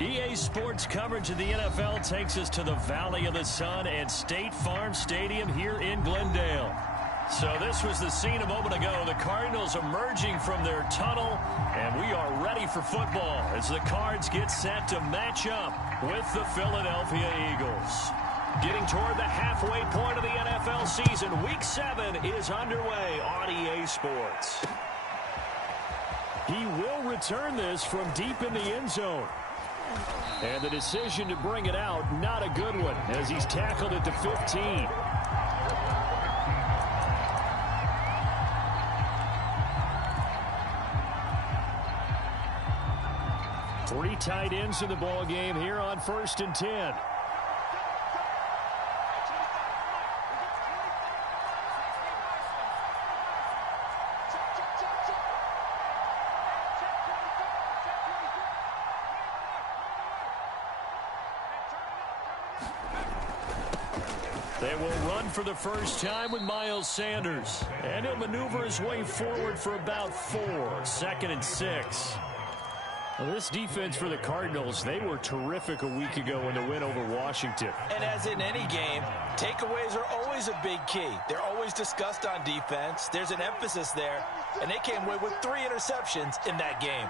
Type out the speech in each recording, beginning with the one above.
EA Sports coverage of the NFL takes us to the Valley of the Sun and State Farm Stadium here in Glendale. So this was the scene a moment ago. The Cardinals emerging from their tunnel, and we are ready for football as the Cards get set to match up with the Philadelphia Eagles. Getting toward the halfway point of the NFL season, Week 7 is underway on EA Sports. He will return this from deep in the end zone. And the decision to bring it out, not a good one, as he's tackled at the 15. Three tight ends in the ball game here on 1st and 10. They will run for the first time with Miles Sanders. And he'll maneuver his way forward for about 4. 2nd and 6. Well, this defense for the Cardinals, they were terrific a week ago in the win over Washington. And as in any game, takeaways are always a big key. They're always discussed on defense. There's an emphasis there. And they came away with 3 interceptions in that game.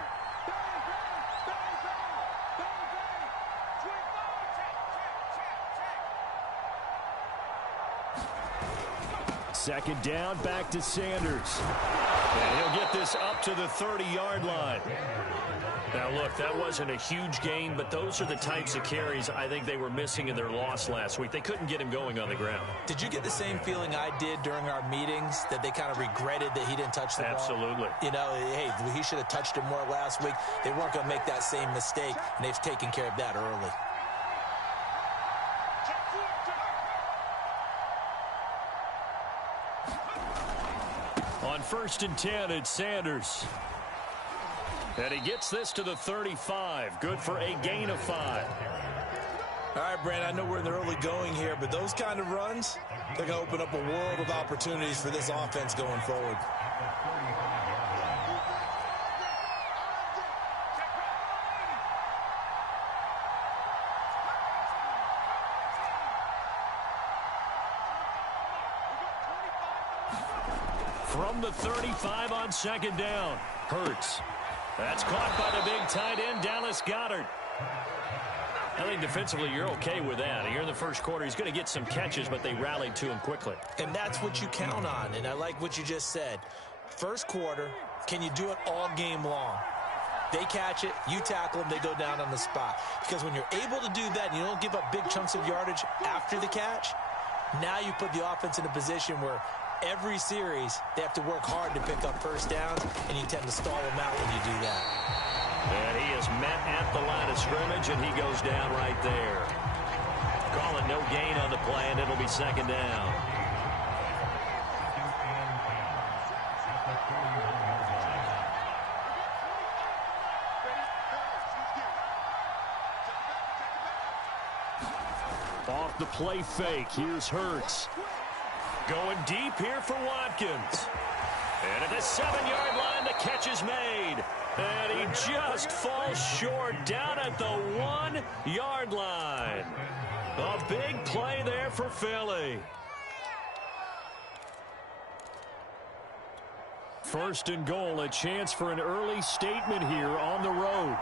Second down, back to Sanders. And he'll get this up to the 30-yard line. Now, look, that wasn't a huge gain, but those are the types of carries I think they were missing in their loss last week. They couldn't get him going on the ground. Did you get the same feeling I did during our meetings, that they kind of regretted that he didn't touch the ball? Absolutely. You know, hey, he should have touched it more last week. They weren't going to make that same mistake, and they've taken care of that early. On 1st and 10, it's Sanders. And he gets this to the 35. Good for a gain of 5. All right, Brand, I know we're in the early going here, but those kind of runs, they're going to open up a world of opportunities for this offense going forward. From the 35 on 2nd down. Hurts. That's caught by the big tight end, Dallas Goedert. I think defensively you're okay with that. Here in the first quarter, he's going to get some catches, but they rallied to him quickly. And that's what you count on, and I like what you just said. First quarter, can you do it all game long? They catch it, you tackle them, they go down on the spot. Because when you're able to do that and you don't give up big chunks of yardage after the catch, now you put the offense in a position where every series, they have to work hard to pick up first downs, and you tend to stall them out when you do that. And he is met at the line of scrimmage, and he goes down right there. Calling no gain on the play, and it'll be 2nd down. Off the play fake, here's Hurts. Going deep here for Watkins. And at the 7-yard line, the catch is made. And he just falls short down at the 1-yard line. A big play there for Philly. 1st and goal, a chance for an early statement here on the road.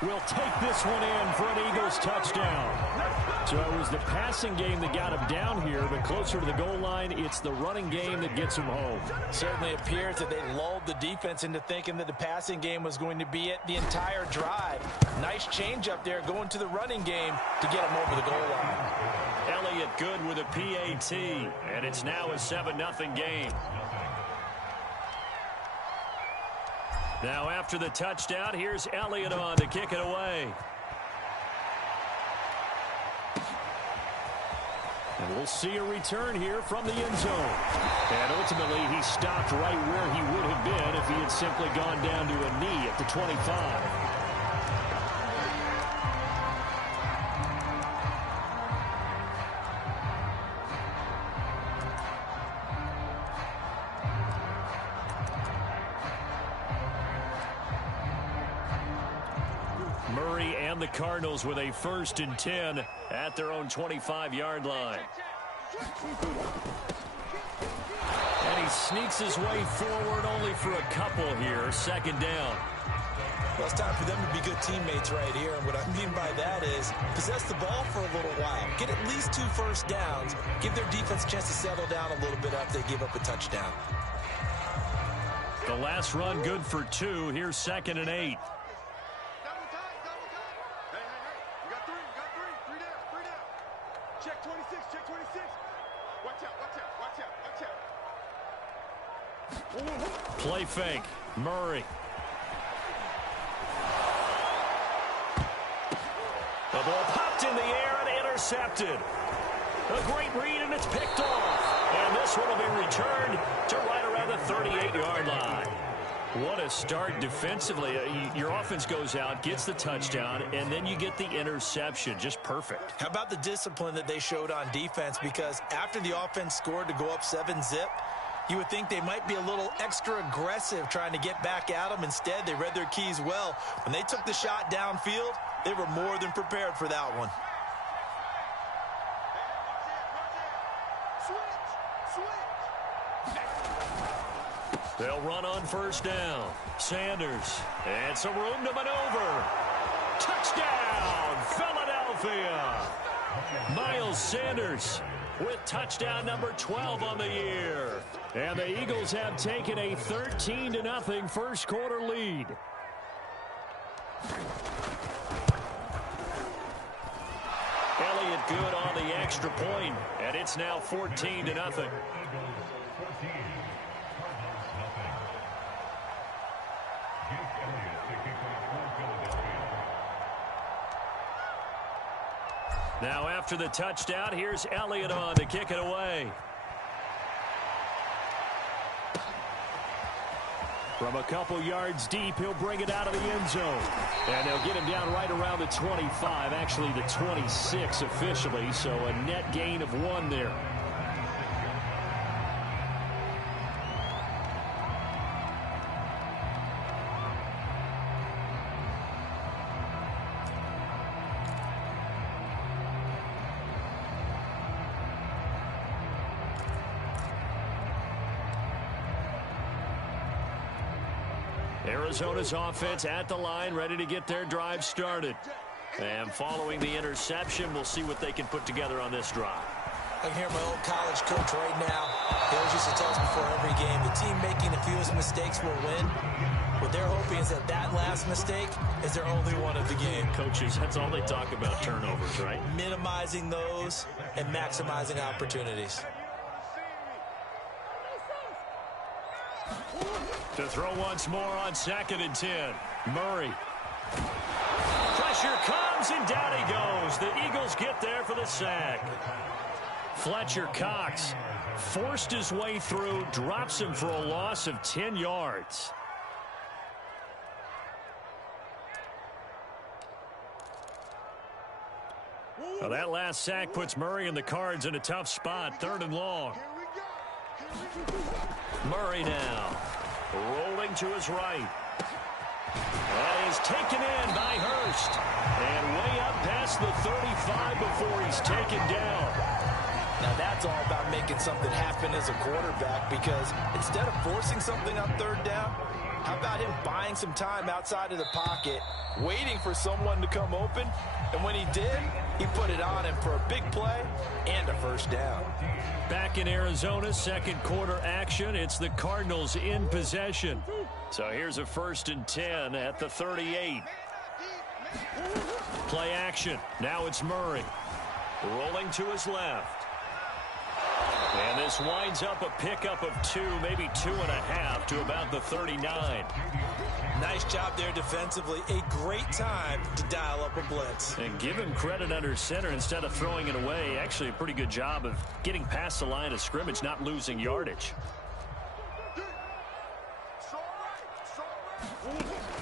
Will take this one in for an Eagles touchdown. So it was the passing game that got him down here, but closer to the goal line, it's the running game that gets him home. Certainly appears that they lulled the defense into thinking that the passing game was going to be it the entire drive. Nice change up there going to the running game to get him over the goal line. Elliott good with a PAT, and it's now a 7-0 game. Now after the touchdown, here's Elliott on to kick it away. And we'll see a return here from the end zone. And ultimately, he stopped right where he would have been if he had simply gone down to a knee at the 25. Murray and the Cardinals with a 1st and 10 at their own 25-yard line. And he sneaks his way forward only for a couple here. 2nd down. Well, it's time for them to be good teammates right here. And what I mean by that is possess the ball for a little while. Get at least 2 first downs. Give their defense a chance to settle down a little bit after they give up a touchdown. The last run good for 2. Here's 2nd and 8. Check 26, check 26. Watch out, watch out, watch out, watch out. Play fake. Murray. The ball popped in the air and intercepted. A great read, and it's picked off. And this one will be returned to right around the 38-yard line. What a start defensively. Your offense goes out, gets the touchdown, and then you get the interception. Just perfect. How about the discipline that they showed on defense? Because after the offense scored to go up 7-zip, you would think they might be a little extra aggressive trying to get back at them. Instead, they read their keys well. When they took the shot downfield, they were more than prepared for that one. They'll run on 1st down. Sanders. And some room to maneuver. Touchdown, Philadelphia. Miles Sanders with touchdown number 12 on the year. And the Eagles have taken a 13-0 first quarter lead. Elliott good on the extra point, and it's now 14-0. Now after the touchdown, here's Elliott on to kick it away. From a couple yards deep, he'll bring it out of the end zone. And they'll get him down right around the 25, actually the 26 officially, so a net gain of 1 there. Arizona's offense at the line, ready to get their drive started. And following the interception, we'll see what they can put together on this drive. I can hear my old college coach right now. He always used to tell us before every game, the team making the fewest mistakes will win. What they're hoping is that that last mistake is their only one of the game. Coaches, that's all they talk about, turnovers, right? Minimizing those and maximizing opportunities. To throw once more on 2nd and 10. Murray. Pressure comes, and down he goes. The Eagles get there for the sack. Fletcher Cox forced his way through, drops him for a loss of 10 yards. Well, that last sack puts Murray and the Cards in a tough spot, 3rd and long. Murray now. Rolling to his right. That is taken in by Hurst. And way up past the 35 before he's taken down. Now that's all about making something happen as a quarterback, because instead of forcing something on 3rd down, how about him buying some time outside of the pocket, waiting for someone to come open, and when he did, he put it on him for a big play and a 1st down. Back in Arizona, 2nd quarter action. It's the Cardinals in possession. So here's a 1st and 10 at the 38. Play action. Now it's Murray. Rolling to his left. And this winds up a pickup of 2, maybe 2.5 to about the 39. Nice job there defensively. A great time to dial up a blitz. And give him credit under center instead of throwing it away. Actually, a pretty good job of getting past the line of scrimmage, not losing yardage.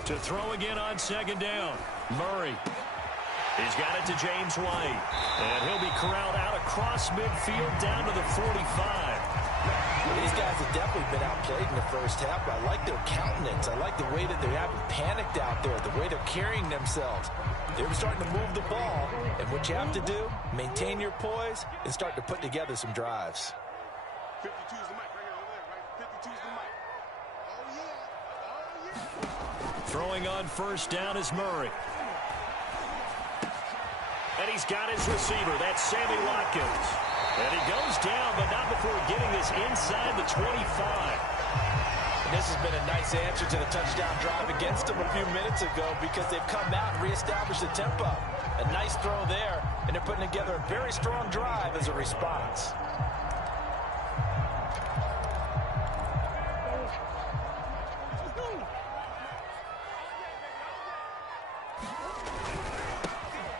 To throw again on 2nd down. Murray. He's got it to James White. And he'll be corralled out across midfield down to the 45. These guys have definitely been outplayed in the first half, but I like their countenance. I like the way that they haven't panicked out there, the way they're carrying themselves. They're starting to move the ball, and what you have to do, maintain your poise and start to put together some drives. 52 is the mic right here over there, right? 52 is the mic. Oh, yeah. Oh, yeah. Throwing on first down is Murray. And he's got his receiver. That's Sammy Watkins. And he goes down, but not before getting this inside the 25. And this has been a nice answer to the touchdown drive against them a few minutes ago because they've come out and reestablished the tempo. A nice throw there, and they're putting together a very strong drive as a response.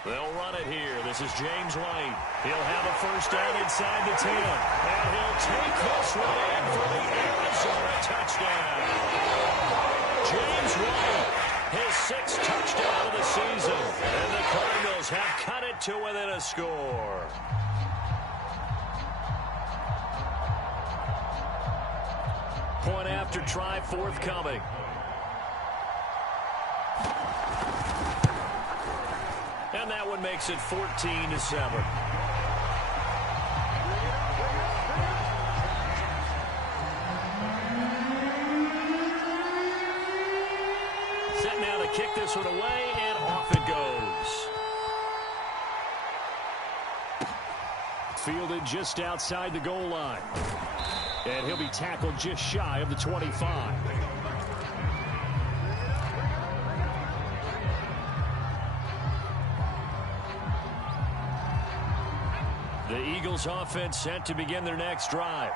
They'll run it here. This is James White. He'll have a first down inside the 10. And he'll take this one in for the Arizona touchdown. James White, his 6th touchdown of the season. And the Cardinals have cut it to within a score. Point after try forthcoming. And that one makes it 14-7. Set now to kick this one away, and off it goes. Fielded just outside the goal line. And he'll be tackled just shy of the 25. The Eagles offense set to begin their next drive.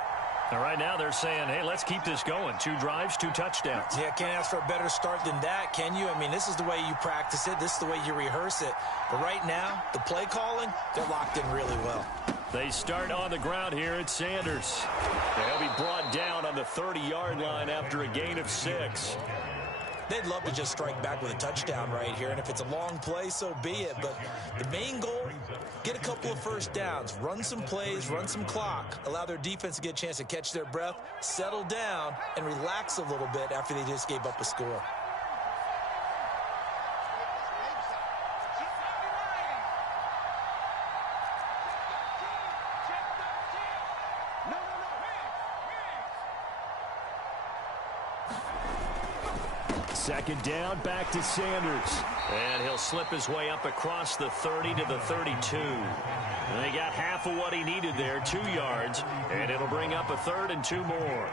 And right now they're saying, hey, let's keep this going. 2 drives, 2 touchdowns. Yeah, can't ask for a better start than that, can you? I mean, this is the way you practice it. This is the way you rehearse it. But right now, the play calling, they're locked in really well. They start on the ground here at Sanders. They'll be brought down on the 30-yard line after a gain of 6. They'd love to just strike back with a touchdown right here, and if it's a long play, so be it. But the main goal, get a couple of first downs, run some plays, run some clock, allow their defense to get a chance to catch their breath, settle down, and relax a little bit after they just gave up a score. Second down, back to Sanders. And he'll slip his way up across the 30 to the 32. And they got half of what he needed there, 2 yards. And it'll bring up a 3rd and 2 more.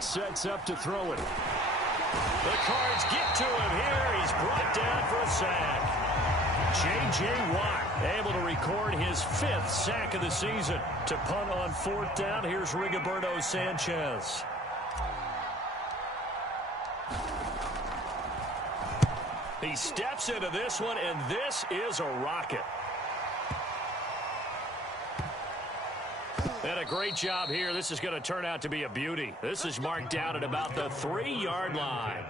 Sets up to throw it. The Cards get to him here. He's brought down for a sack. J.J. Watt able to record his 5th sack of the season. To punt on 4th down, here's Rigoberto Sanchez. He steps into this one, and this is a rocket. And a great job here. This is going to turn out to be a beauty. This is marked down at about the 3-yard line.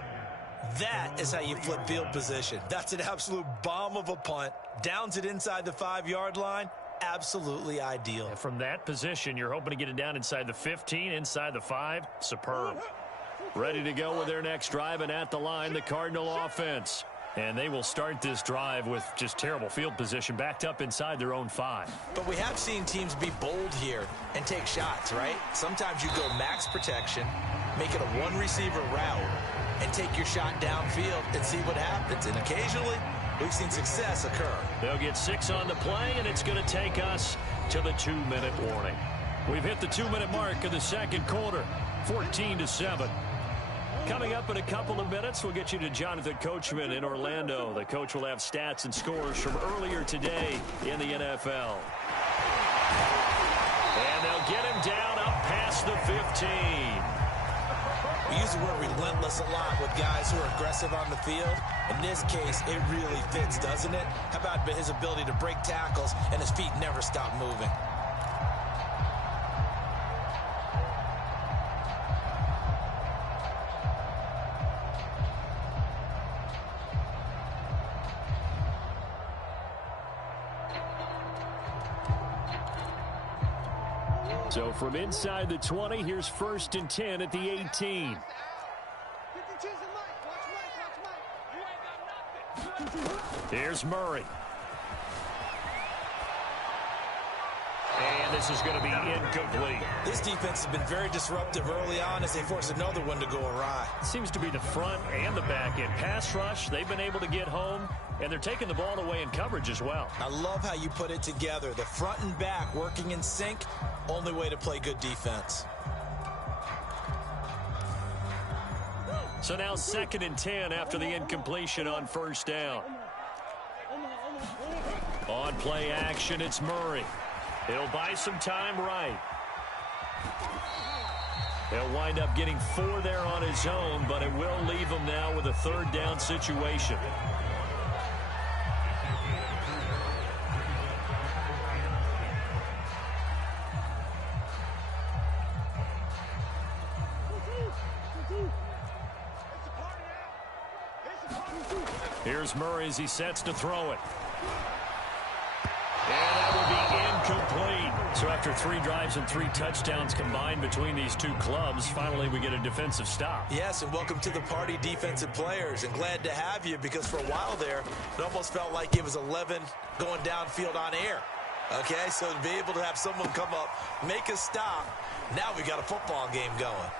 That is how you flip field position. That's an absolute bomb of a punt. Downs it inside the 5-yard line. Absolutely ideal. And from that position, you're hoping to get it down inside the 15, inside the 5. Superb. Ready to go with their next drive, and at the line, the Cardinal offense. And they will start this drive with just terrible field position, backed up inside their own 5. But we have seen teams be bold here and take shots, right? Sometimes you go max protection, make it a 1-receiver route, and take your shot downfield and see what happens. And occasionally, we've seen success occur. They'll get 6 on the play, and it's going to take us to the 2-minute warning. We've hit the 2-minute mark of the second quarter, 14-7. Coming up in a couple of minutes, we'll get you to Jonathan Coachman in Orlando. The coach will have stats and scores from earlier today in the NFL. And they'll get him down up past the 15. We use the word relentless a lot with guys who are aggressive on the field. In this case, it really fits, doesn't it? How about his ability to break tackles and his feet never stop moving? So from inside the 20, here's 1st and 10 at the 18. Here's Murray. And this is going to be incomplete. This defense has been very disruptive early on as they force another one to go awry. Seems to be the front and the back end. Pass rush, they've been able to get home, and they're taking the ball away in coverage as well. I love how you put it together. The front and back working in sync, only way to play good defense. So now 2nd and 10 after the incompletion on 1st down. On play action, it's Murray. He'll buy some time right. He'll wind up getting 4 there on his own, but it will leave him now with a 3rd down situation. Here's Murray as he sets to throw it. And that will be incomplete. So after 3 drives and 3 touchdowns combined between these two clubs, finally we get a defensive stop. Yes, and welcome to the party, defensive players. And glad to have you because for a while there, it almost felt like it was 11 going downfield on air. Okay, so to be able to have someone come up, make a stop, now we got a football game going.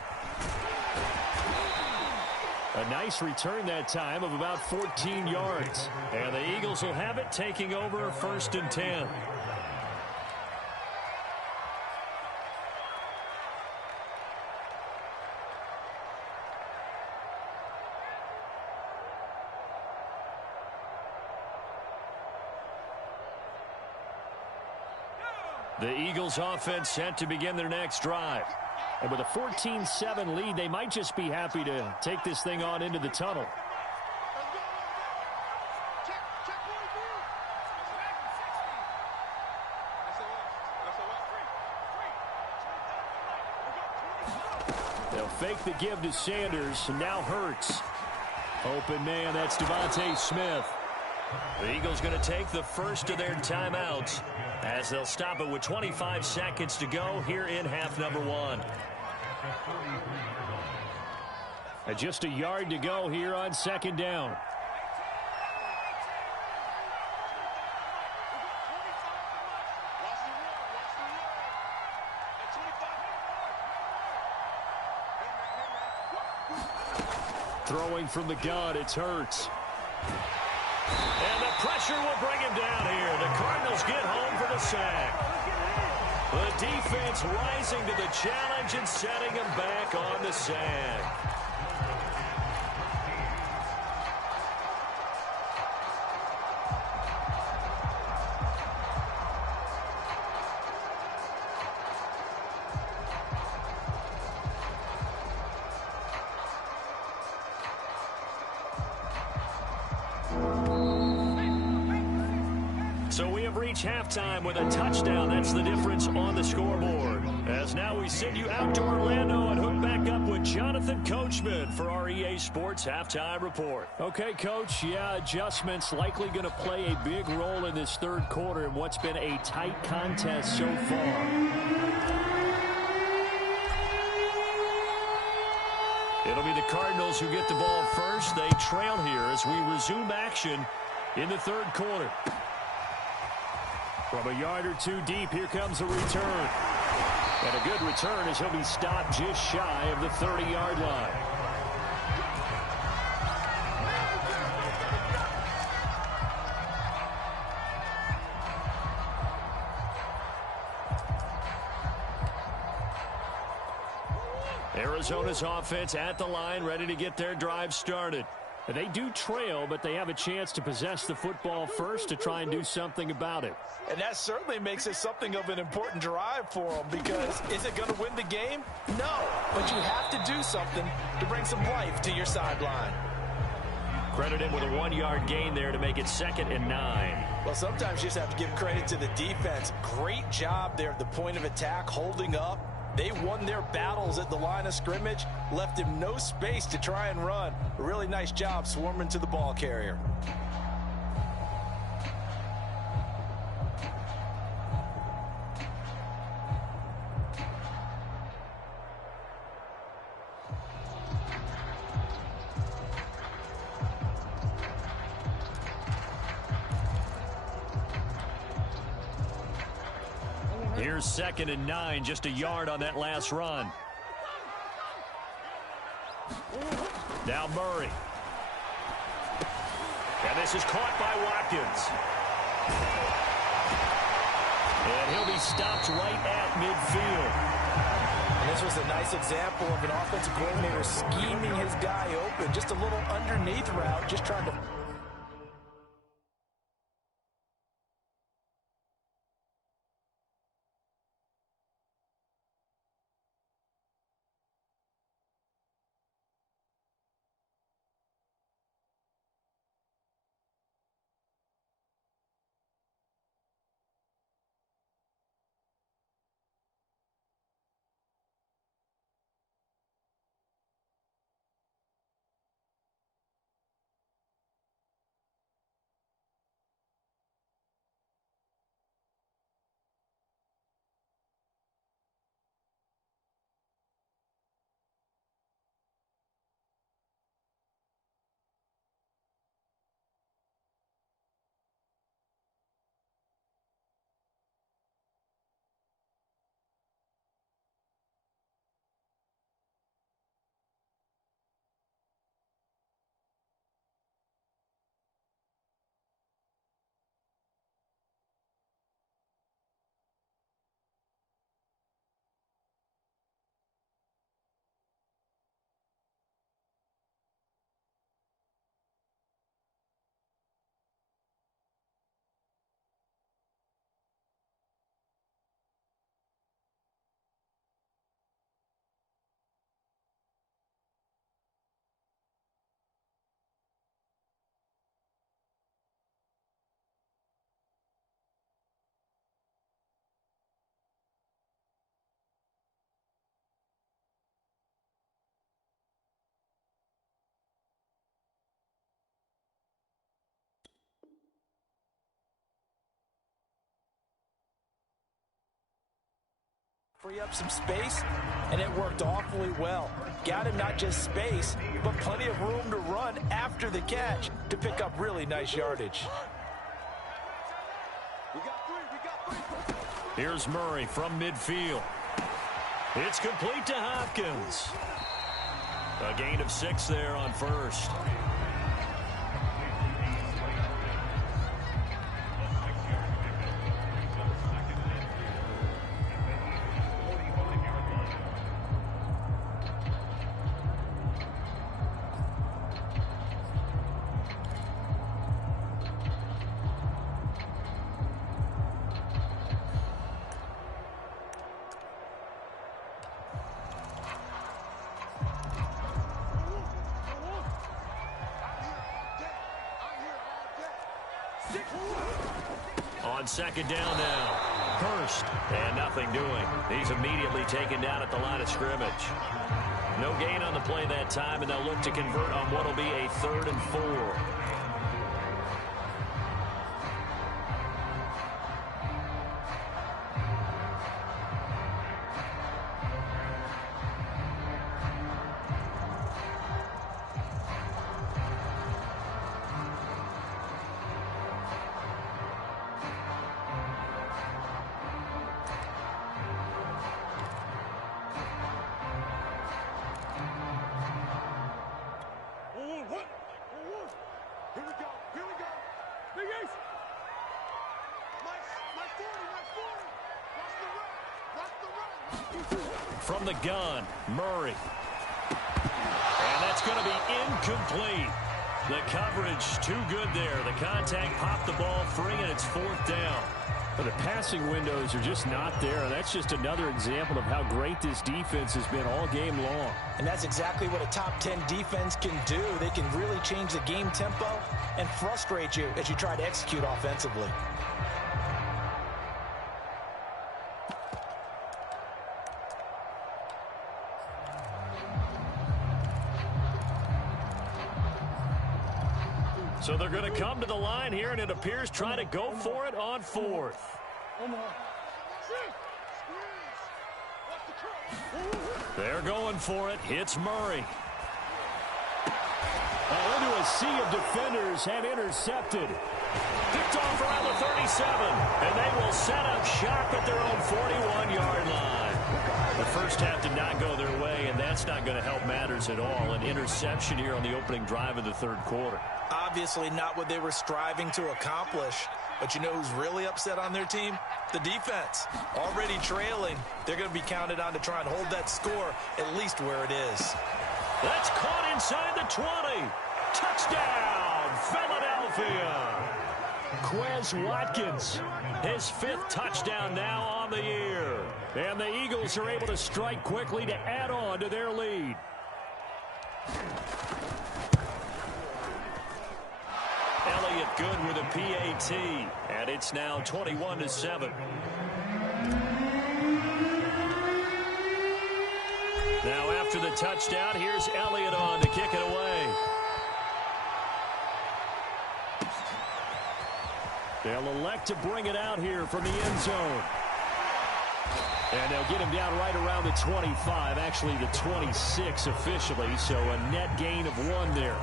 A nice return that time of about 14 yards. And the Eagles will have it, taking over 1st and 10. The Eagles offense set to begin their next drive. And with a 14-7 lead, they might just be happy to take this thing on into the tunnel. They'll fake the give to Sanders, and now Hurts. Open man, that's Devontae Smith. The Eagles going to take the first of their timeouts as they'll stop it with 25 seconds to go here in half number 1. And just a yard to go here on 2nd down. Throwing from the gun, it's Hurts. And the pressure will bring him down here. The Cardinals get home for the sack. The defense rising to the challenge and setting him back on the sack. So we have reached halftime with a touchdown. That's the difference on the scoreboard. As now we send you out to Orlando and hook back up with Jonathan Coachman for our EA Sports Halftime Report. Okay, Coach, adjustments likely going to play a big role in this 3rd quarter in what's been a tight contest so far. It'll be the Cardinals who get the ball first. They trail here as we resume action in the 3rd quarter. From a yard or 2 deep, here comes a return. And a good return as he'll be stopped just shy of the 30-yard line. Arizona's offense at the line, ready to get their drive started. They do trail, but they have a chance to possess the football first to try and do something about it. And that certainly makes it something of an important drive for them, because is it going to win the game? No, but you have to do something to bring some life to your sideline. Credit him with a 1-yard gain there to make it 2nd and 9. Well, sometimes you just have to give credit to the defense. Great job there at the point of attack, holding up. They won their battles at the line of scrimmage, left him no space to try and run. A really nice job swarming to the ball carrier. Here's 2nd and 9, just a yard on that last run. Now Murray. And this is caught by Watkins. And he'll be stopped right at midfield. And this was a nice example of an offensive coordinator scheming his guy open. Just a little underneath route, just trying to... free up some space, and it worked awfully well. Got him not just space, but plenty of room to run after the catch to pick up really nice yardage. Here's Murray from midfield. It's complete to Hopkins. A gain of 6 there on first. On 2nd down now. Hurst. And nothing doing. He's immediately taken down at the line of scrimmage. No gain on the play that time, and they'll look to convert on what will be a 3rd and 4. From the gun, Murray. And that's going to be incomplete. The coverage too good there. The contact popped the ball free, and it's 4th down. But the passing windows are just not there, and that's just another example of how great this defense has been all game long. And that's exactly what a top 10 defense can do. They can really change the game tempo and frustrate you as you try to execute offensively. So they're going to come to the line here, and it appears trying to go for it on 4th. They're going for it. Hits Murray. Into a sea of defenders and intercepted. Picked off around the 37, and they will set up shop at their own 41-yard line. The first half did not go their way, and that's not going to help matters at all. An interception here on the opening drive of the 3rd quarter. Obviously not what they were striving to accomplish. But you know who's really upset on their team? The defense. Already trailing. They're going to be counted on to try and hold that score at least where it is. That's caught inside the 20. Touchdown, Philadelphia. Quez Watkins, his 5th touchdown now on the year. And the Eagles are able to strike quickly to add on to their lead. Elliott good with a PAT, and it's now 21-7. Now after the touchdown, here's Elliott on to kick it away. They'll elect to bring it out here from the end zone. And they'll get him down right around the 25, actually the 26 officially, so a net gain of 1 there.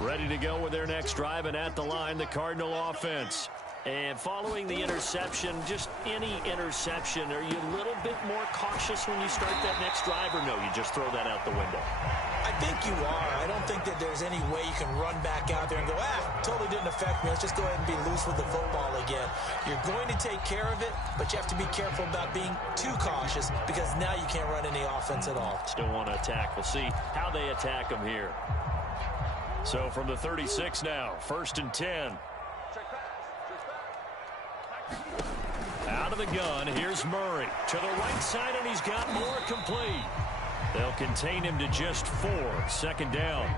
Ready to go with their next drive, and at the line, the Cardinal offense. And following the interception, just any interception, are you a little bit more cautious when you start that next drive, or no, you just throw that out the window? I think you are. I don't think that there's any way you can run back out there and go, totally didn't affect me. Let's just go ahead and be loose with the football again. You're going to take care of it, but you have to be careful about being too cautious because now you can't run any offense at all. Still want to attack. We'll see how they attack them here. So from the 36 now, 1st and 10. Out of the gun, here's Murray. To the right side, and he's got more complete. They'll contain him to just 4. 2nd down.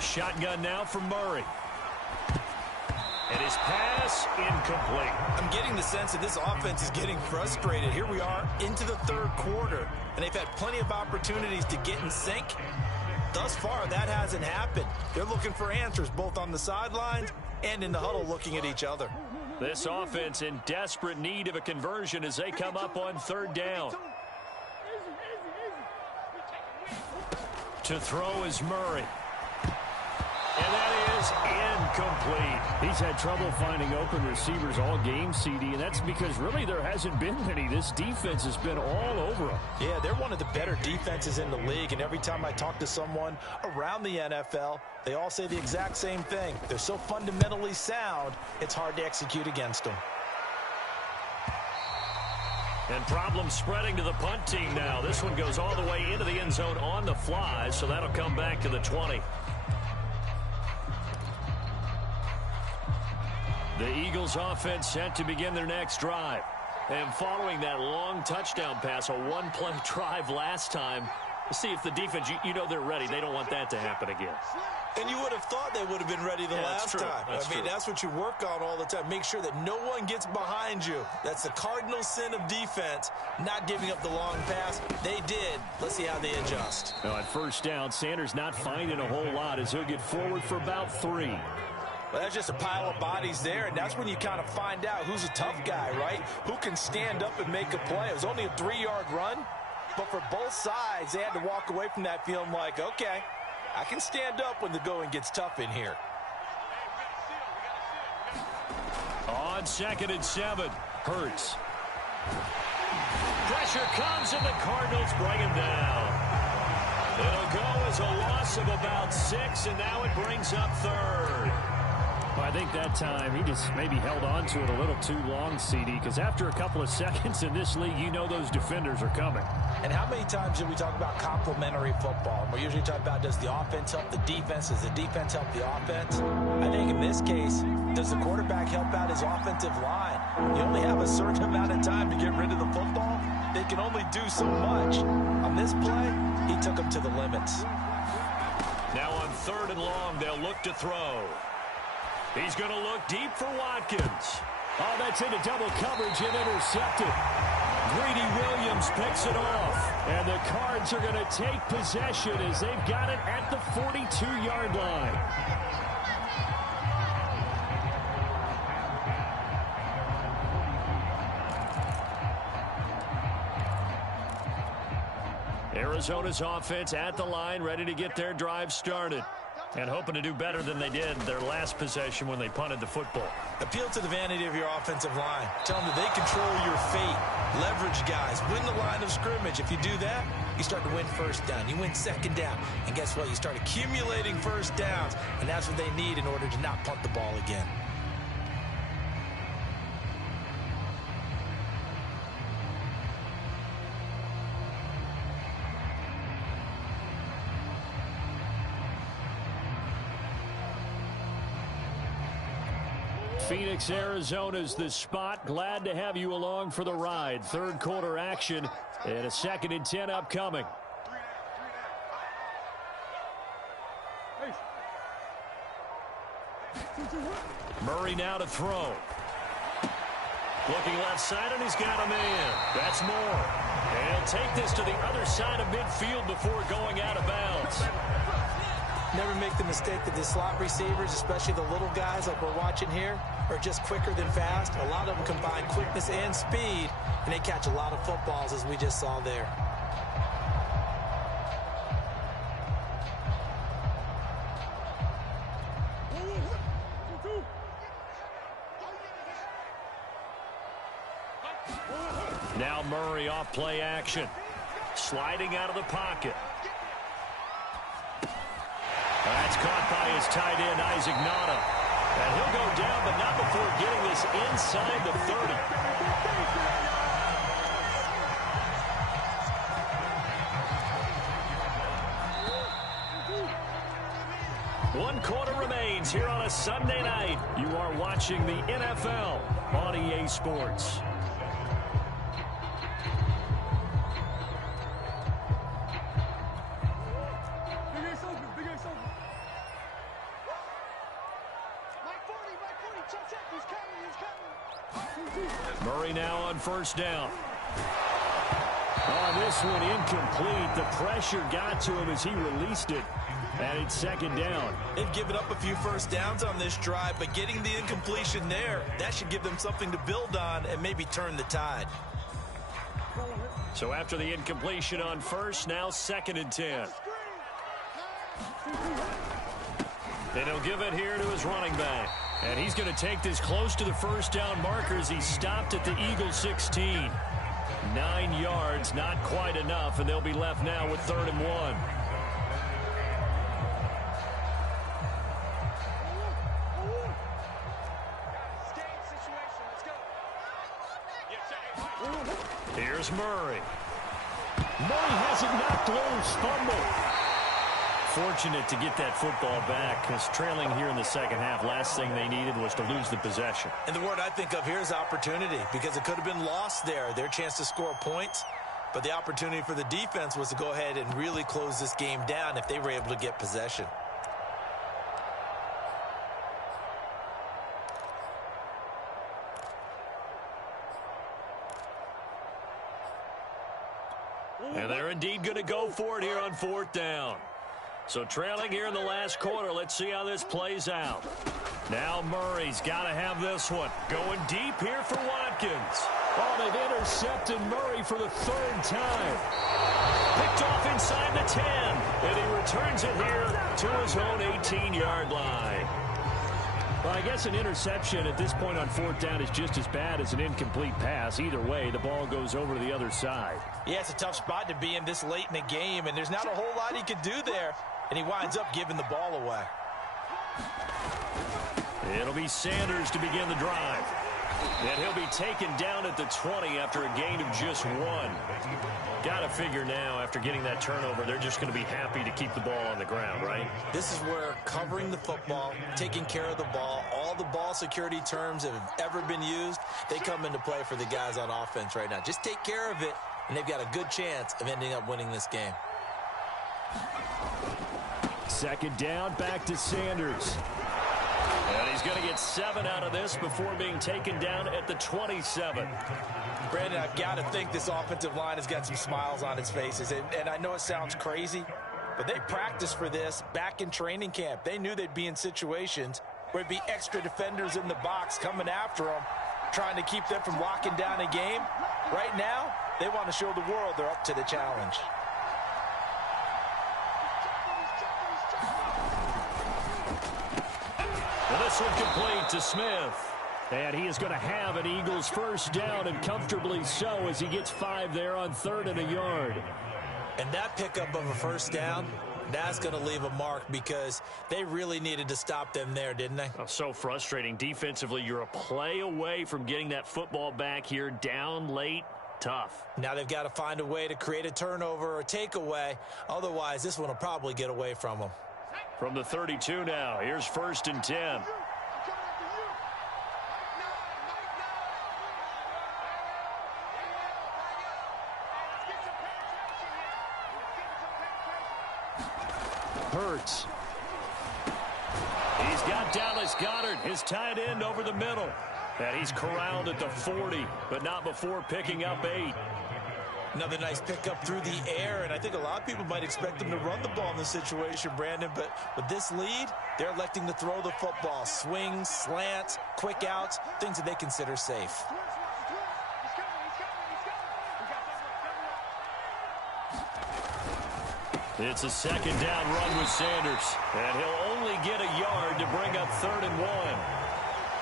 Shotgun now from Murray. And his pass incomplete. I'm getting the sense that this offense is getting frustrated. Here we are into the 3rd quarter, and they've had plenty of opportunities to get in sync. Thus far, that hasn't happened. They're looking for answers both on the sidelines and in the huddle looking at each other. This offense in desperate need of a conversion as they come up on 3rd down. To throw is Murray. And that is incomplete. He's had trouble finding open receivers all game, CD, and that's because really there hasn't been many. This defense has been all over them. Yeah, they're one of the better defenses in the league, and every time I talk to someone around the NFL, they all say the exact same thing. They're so fundamentally sound, it's hard to execute against them. And problems spreading to the punt team now. This one goes all the way into the end zone on the fly, so that'll come back to the 20. The Eagles offense set to begin their next drive. And following that long touchdown pass, a one-play drive last time, let's see if the defense, you know they're ready. They don't want that to happen again. And you would have thought they would have been ready the last time. I mean, that's what you work on all the time. Make sure that no one gets behind you. That's the cardinal sin of defense, not giving up the long pass. They did. Let's see how they adjust. Now at 1st down, Sanders not finding a whole lot as he'll get forward for about 3. Well, that's just a pile of bodies there, and that's when you kind of find out who's a tough guy, right? Who can stand up and make a play. It was only a 3-yard run, but for both sides, they had to walk away from that feeling like, okay, I can stand up when the going gets tough in here. On 2nd and 7, Hurts. Pressure comes, and the Cardinals bring him down. It'll go as a loss of about 6, and now it brings up 3rd. Well, I think that time he just maybe held on to it a little too long, CD, because after a couple of seconds in this league, you know those defenders are coming. And how many times do we talk about complementary football? We're usually talking about, does the offense help the defense? Does the defense help the offense? I think in this case, does the quarterback help out his offensive line? You only have a certain amount of time to get rid of the football. They can only do so much. On this play, he took them to the limits. Now on 3rd and long, they'll look to throw. He's going to look deep for Watkins. Oh, that's into double coverage and intercepted. Greedy Williams picks it off. And the Cards are going to take possession as they've got it at the 42-yard line. Arizona's offense at the line, ready to get their drive started. And hoping to do better than they did their last possession when they punted the football. Appeal to the vanity of your offensive line. Tell them that they control your fate. Leverage guys. Win the line of scrimmage. If you do that, you start to win first down. You win second down. And guess what? You start accumulating first downs. And that's what they need in order to not punt the ball again. Phoenix, Arizona's the spot. Glad to have you along for the ride. 3rd quarter action and a 2nd and 10 upcoming. Murray now to throw. Looking left side, and he's got a man. That's Moore. And he'll take this to the other side of midfield before going out of bounds. Never make the mistake that the slot receivers, especially the little guys like we're watching here, are just quicker than fast. A lot of them combine quickness and speed, and they catch a lot of footballs, as we just saw there. Now Murray off play action. Sliding out of the pocket. That's caught by his tight end, Isaac Nada. And he'll go down, but not before getting this inside the 30. One quarter remains here on a Sunday night. You are watching the NFL on EA Sports. Murray now on 1st down. Oh, this one incomplete. The pressure got to him as he released it. And it's 2nd down. They've given up a few first downs on this drive, but getting the incompletion there, that should give them something to build on and maybe turn the tide. So after the incompletion on 1st, now 2nd and 10. And he'll give it here to his running back. And he's going to take this close to the 1st down marker as he stopped at the Eagles 16. 9 yards, not quite enough, and they'll be left now with 3rd and 1. Here's Murray. Murray has it knocked loose. Fumble. Fortunate to get that football back, because trailing here in the 2nd half, last thing they needed was to lose the possession. And the word I think of here is opportunity, because it could have been lost there, their chance to score points. But the opportunity for the defense was to go ahead and really close this game down if they were able to get possession. And they're indeed going to go for it here on 4th down. So trailing here in the last quarter. Let's see how this plays out. Now Murray's got to have this one. Going deep here for Watkins. Oh, they've intercepted Murray for the third time. Picked off inside the 10. And he returns it here to his own 18-yard line. Well, I guess an interception at this point on fourth down is just as bad as an incomplete pass. Either way, the ball goes over to the other side. Yeah, it's a tough spot to be in this late in the game, and there's not a whole lot he could do there. And he winds up giving the ball away. It'll be Sanders to begin the drive. And he'll be taken down at the 20 after a gain of just 1. Got to figure now, after getting that turnover, they're just going to be happy to keep the ball on the ground, right? This is where covering the football, taking care of the ball, all the ball security terms that have ever been used, they come into play for the guys on offense right now. Just take care of it, and they've got a good chance of ending up winning this game. Second down, back to Sanders. And he's going to get 7 out of this before being taken down at the 27. Brandon, I've got to think this offensive line has got some smiles on its faces. And I know it sounds crazy, but they practiced for this back in training camp. They knew they'd be in situations where there'd be extra defenders in the box coming after them, trying to keep them from locking down a game. Right now, they want to show the world they're up to the challenge. Well, this one complete to Smith. And he is going to have an Eagles first down, and comfortably so, as he gets 5 there on 3rd and a yard. And that pickup of a first down, that's going to leave a mark because they really needed to stop them there, didn't they? Oh, so frustrating. Defensively, you're a play away from getting that football back here down late. Tough. Now they've got to find a way to create a turnover or takeaway. Otherwise, this one will probably get away from them. From the 32 now, here's 1st and 10. Hurts. He's got Dallas Goedert, his tight end, over the middle. And he's corralled at the 40, but not before picking up 8. Another nice pickup through the air, and I think a lot of people might expect them to run the ball in this situation, Brandon, but with this lead, they're electing to throw the football. Swings, slants, quick outs, things that they consider safe. It's a 2nd down run with Sanders, and he'll only get a yard to bring up 3rd and 1.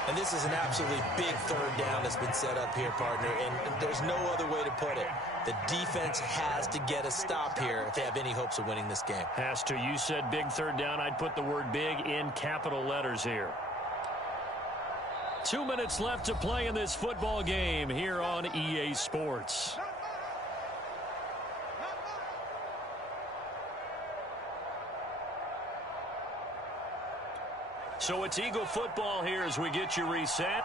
And this is an absolutely big 3rd down that's been set up here, partner, and there's no other way to put it. The defense has to get a stop here if they have any hopes of winning this game. Has to. You said big 3rd down. I'd put the word big in capital letters here. 2 minutes left to play in this football game here on EA Sports. So it's Eagle football here as we get you reset.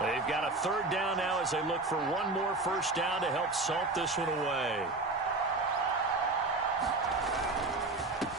They've got a 3rd down now as they look for one more first down to help salt this one away.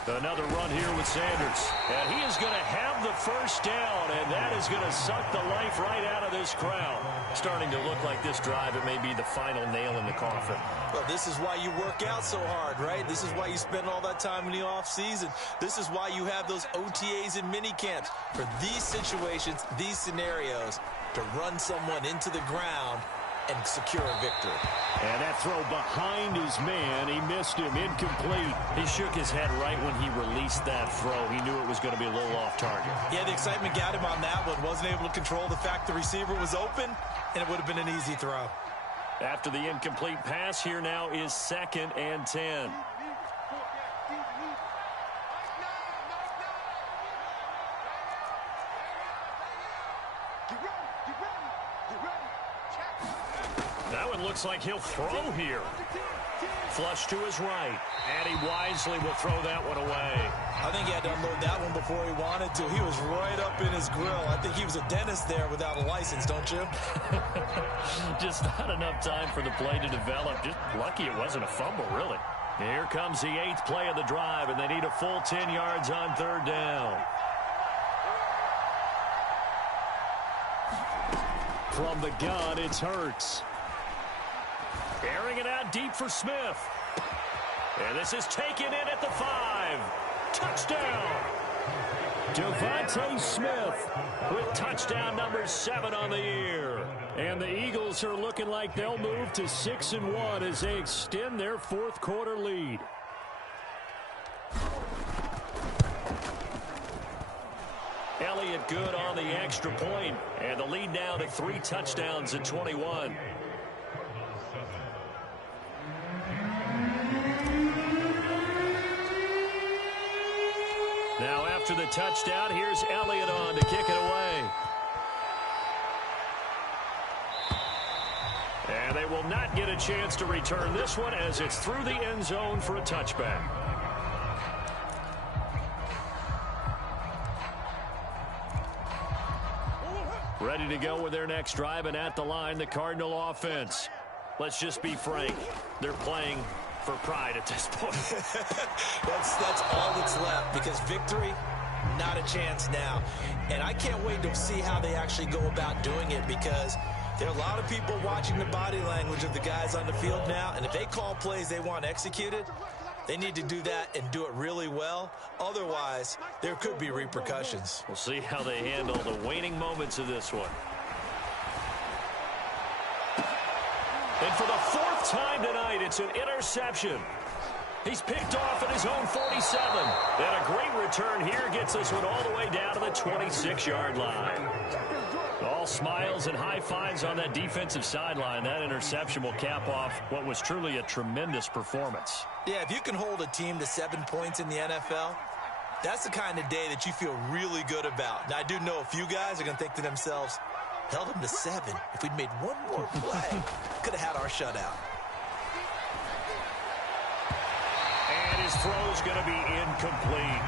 Another run here with Sanders. And he is going to have the first down, and that is going to suck the life right out of this crowd. Starting to look like this drive, it may be the final nail in the coffin. Well, this is why you work out so hard, right? This is why you spend all that time in the offseason. This is why you have those OTAs and mini camps. For these situations, these scenarios, to run someone into the ground and secure a victory. And that throw behind his man, he missed him, incomplete. He shook his head right when he released that throw. He knew it was going to be a little off target. Yeah, the excitement got him on that one. Wasn't able to control the fact the receiver was open, and it would have been an easy throw. After the incomplete pass, here now is 2nd and 10. That one looks like he'll throw here. Flush to his right, and he wisely will throw that one away. I think he had to unload that one before he wanted to. He was right up in his grill. I think he was a dentist there without a license, don't you? Just not enough time for the play to develop. Just lucky it wasn't a fumble, really. Here comes the 8th play of the drive, and they need a full 10 yards on 3rd down. From the gun, it's Hurts. Airing it out deep for Smith. And this is taken in at the 5. touchdown. Devontae Smith with touchdown number 7 on the year. And the Eagles are looking like they'll move to 6-1 as they extend their fourth quarter lead. Elliott good on the extra point, and the lead now to 3 touchdowns at 21. Now after the touchdown, here's Elliott on to kick it away. And they will not get a chance to return this one as it's through the end zone for a touchback. Ready to go with their next drive, and at the line, the Cardinal offense. Let's just be frank. They're playing for pride at this point. That's all that's left, because victory, not a chance now. And I can't wait to see how they actually go about doing it, because there are a lot of people watching the body language of the guys on the field now, and if they call plays they want executed, they need to do that and do it really well. Otherwise, there could be repercussions. We'll see how they handle the waning moments of this one. And for the 4th time tonight, it's an interception. He's picked off at his own 47. And a great return here gets this one all the way down to the 26-yard line. All smiles and high fives on that defensive sideline. That interception will cap off what was truly a tremendous performance. Yeah, if you can hold a team to 7 points in the NFL, that's the kind of day that you feel really good about. Now, I do know a few guys are going to think to themselves, held them to 7. If we'd made one more play, could have had our shutout. And his throw's going to be incomplete.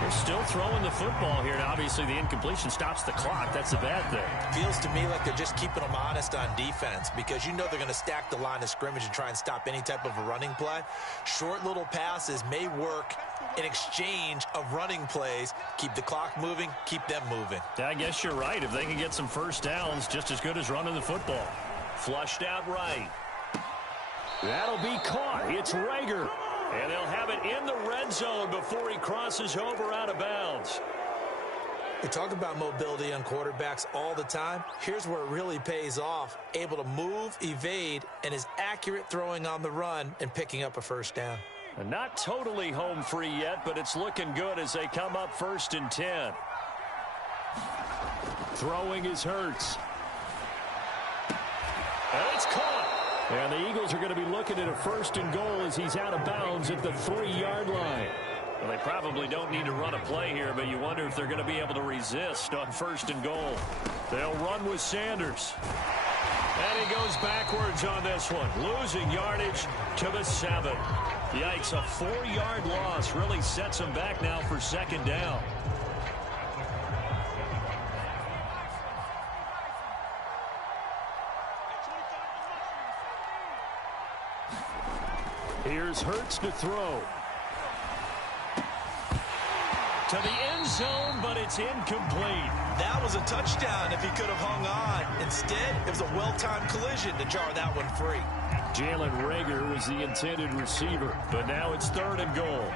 They're still throwing the football here. Now, obviously, the incompletion stops the clock. That's a bad thing. Feels to me like they're just keeping them honest on defense, because you know they're going to stack the line of scrimmage and try and stop any type of a running play. Short little passes may work in exchange of running plays. Keep the clock moving, keep them moving. I guess you're right. If they can get some first downs, just as good as running the football. Flushed out right. That'll be caught. It's Rager. And they'll have it in the red zone before he crosses over out of bounds. We talk about mobility on quarterbacks all the time. Here's where it really pays off. Able to move, evade, and is accurate throwing on the run and picking up a first down. And not totally home free yet, but it's looking good as they come up 1st and 10. Throwing is Hurts. And it's caught. And the Eagles are going to be looking at a 1st and goal as he's out of bounds at the 3-yard line. Well, they probably don't need to run a play here, but you wonder if they're going to be able to resist on 1st and goal. They'll run with Sanders. And he goes backwards on this one, losing yardage to the 7. Yikes, a 4-yard loss really sets him back now for 2nd down. Here's Hurts to throw. To the end zone, but it's incomplete. That was a touchdown if he could have hung on. Instead, it was a well-timed collision to jar that one free. Jalen Rager was the intended receiver, but now it's 3rd and goal.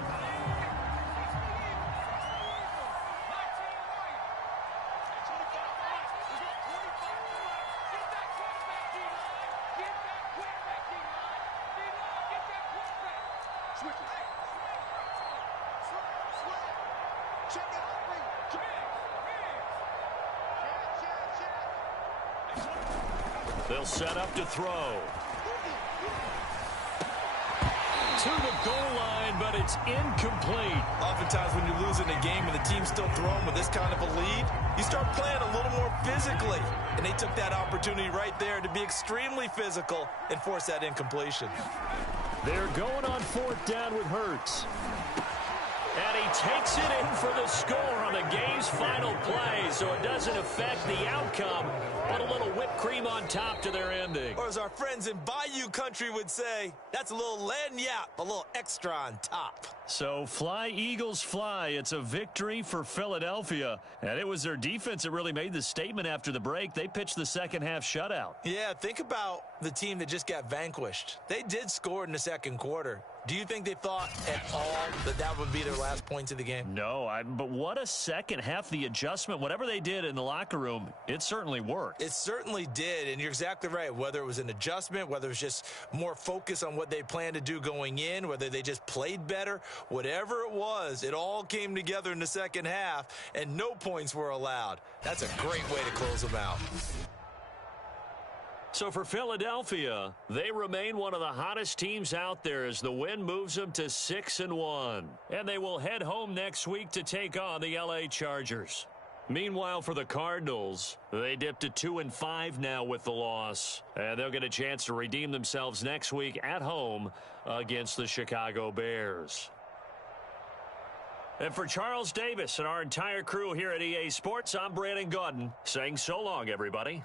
They'll set up to throw. To the goal line, but it's incomplete. Oftentimes when you're losing a game and the team's still throwing with this kind of a lead, you start playing a little more physically. And they took that opportunity right there to be extremely physical and force that incompletion. They're going on 4th down with Hurts. And he takes it in for the score on the game's final play, so it doesn't affect the outcome, but a little whipped cream on top to their ending. Or as our friends in Bayou country would say, that's a little lagniappe, a little extra on top. So fly, Eagles, fly. It's a victory for Philadelphia. And it was their defense that really made the statement after the break. They pitched the second half shutout. Yeah, think about the team that just got vanquished. They did score in the second quarter. Do you think they thought at all that that would be their last points of the game? No, but what a second half. The adjustment, whatever they did in the locker room, it certainly worked. It certainly did, and you're exactly right. Whether it was an adjustment, whether it was just more focus on what they planned to do going in, whether they just played better, whatever it was, it all came together in the second half, and no points were allowed. That's a great way to close them out. So for Philadelphia, they remain one of the hottest teams out there as the win moves them to 6-1. And they will head home next week to take on the LA Chargers. Meanwhile, for the Cardinals, they dipped to 2-5 now with the loss. And they'll get a chance to redeem themselves next week at home against the Chicago Bears. And for Charles Davis and our entire crew here at EA Sports, I'm Brandon Gaudin saying so long, everybody.